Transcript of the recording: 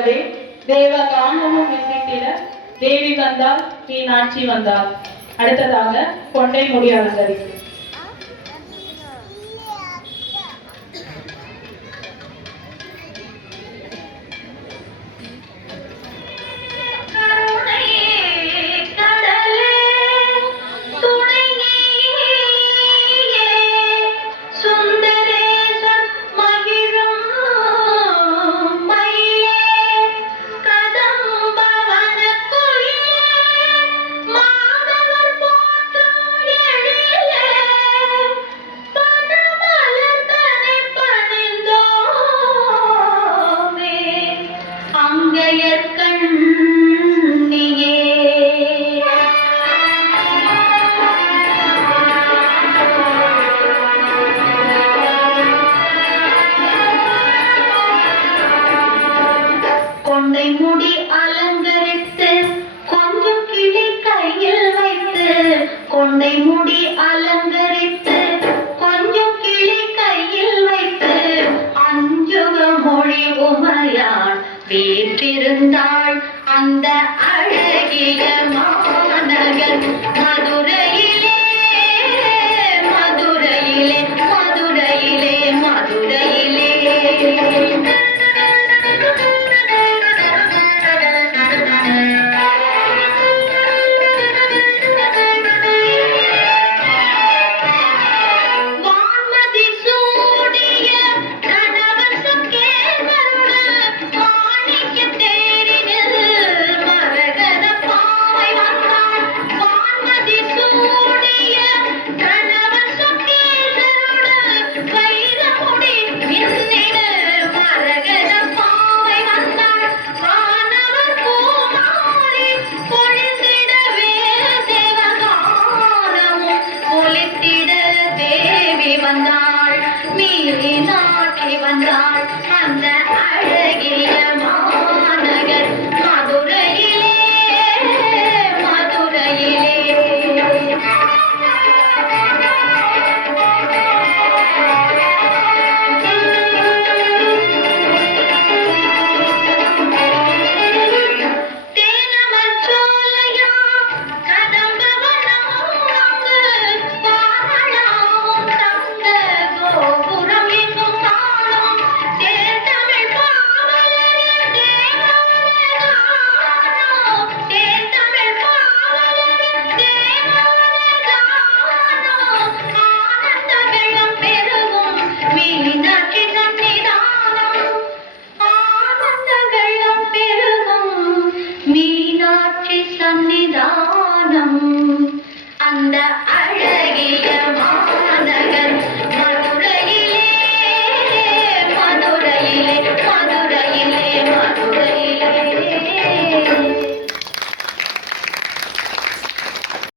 போலவே தேவ காந்தமும் விசிட்டிட தேவி வந்தால் மீனாட்சி வந்தால். அடுத்ததாக கொண்டை முடி அலங்கரிப்பு. கொண்டை முடி அலங்கரித்து கொஞ்சம் கிளி கையில் வைத்து, கொண்டை முடி அலங்கரித்து கொஞ்சம் கிளி கையில் வைத்து, அஞ்சுக மொழி உமையாள் வீற்றிருந்தாள் அந்த அழகிய மாநகர் மதுரையிலே, மதுரையிலே, மதுரையிலே, மதுரையிலே. மீனாட்சி வந்தாள் அந்த அழகிய மாநகர் மதுரையிலே, மதுரையிலே. சன்னிதானம்